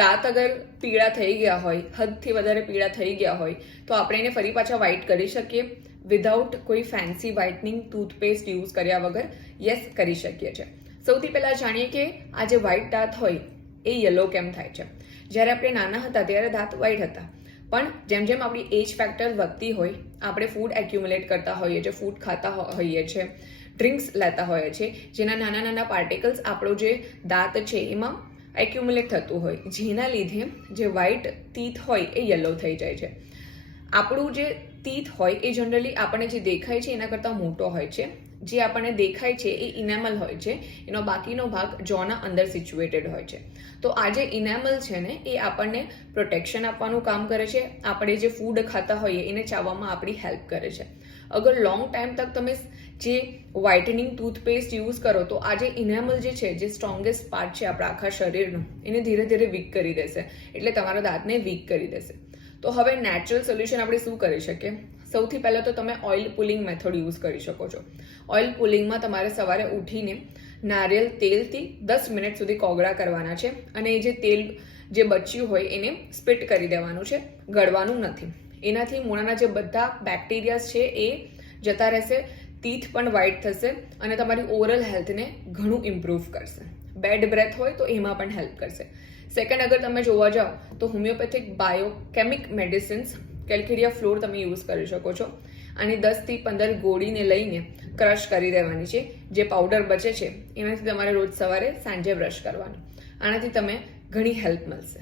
દાંત અગર પીળા થઈ ગયા હોય, હદથી વધારે પીળા થઈ ગયા હોય, તો આપણે એને ફરી પાછા વ્હાઇટ કરી શકીએ વિધાઉટ કોઈ ફેન્સી વ્હાઇટનિંગ ટૂથપેસ્ટ યુઝ કર્યા વગર. યસ, કરી શકીએ છીએ. સૌથી પહેલાં જાણીએ કે આ જે વ્હાઇટ દાંત હોય એ યલો કેમ થાય છે. જ્યારે આપણે નાના હતા ત્યારે દાંત વ્હાઇટ હતા, પણ જેમ જેમ આપણી એજ ફેક્ટર વધતી હોય, આપણે ફૂડ એક્યુમ્યુલેટ કરતા હોઈએ છીએ, ફૂડ ખાતા હોઈએ છીએ, ડ્રિંક્સ લેતા હોઈએ છીએ, જેના નાના નાના પાર્ટિકલ્સ આપણો જે દાંત છે એમાં એક્યુમ્યુલેટ થતું હોય, જેના લીધે જે વ્હાઇટ ટીથ હોય એ યલો થઈ જાય છે. આપણું જે ટીથ હોય એ જનરલી આપણને જે દેખાય છે એના કરતાં મોટો હોય છે. જે આપણને દેખાય છે એ ઇનેમલ હોય છે, એનો બાકીનો ભાગ જોના અંદર સિચ્યુએટેડ હોય છે. તો આ જે ઇનેમલ છે ને એ આપણને પ્રોટેક્શન આપવાનું કામ કરે છે. આપણે જે ફૂડ ખાતા હોઈએ એને ચાવવામાં આપણી હેલ્પ કરે છે. અગર લોંગ ટાઈમ તક તમે જે વ્હાઇટનિંગ ટૂથપેસ્ટ યુઝ કરો તો આ જે ઇનેમલ જે છે, જે સ્ટ્રોંગેસ્ટ પાર્ટ છે આપણા આખા શરીરનો, એને ધીરે ધીરે વીક કરી દેશે, એટલે તમારા દાંતને વીક કરી દેશે. તો હવે નેચરલ સોલ્યુશન આપણે શું કરી શકીએ? સૌથી પહેલાં તો તમે ઓઇલ પુલિંગ મેથડ યુઝ કરી શકો છો. ઓઇલ પુલિંગમાં તમારે સવારે ઉઠીને નારિયેલ તેલથી 10 મિનિટ સુધી કોગળા કરવાના છે, અને એ જે તેલ જે બચ્યું હોય એને સ્પિટ કરી દેવાનું છે, ગળવાનું નથી. એનાથી મોણાના જે બધા બેક્ટેરિયાઝ છે એ જતા રહેશે, ટીથ પણ વ્હાઇટ થશે અને તમારી ઓરલ હેલ્થને ઘણું ઇમ્પ્રૂવ કરશે. બેડ બ્રેથ હોય તો એમાં પણ હેલ્પ કરશે. સેકન્ડ, અગર તમે જોવા જાઓ તો હોમિયોપેથિક બાયોકેમિક મેડિસિન્સ કેલ્કેડિયા ફ્લોર તમે યુઝ કરી શકો છો. આની 10 થી 15 ગોળીને લઈને ક્રશ કરી દેવાની છે. જે પાવડર બચે છે એનાથી તમારે રોજ સવારે સાંજે બ્રશ કરવાનું. આનાથી તમે ઘણી હેલ્પ મળશે.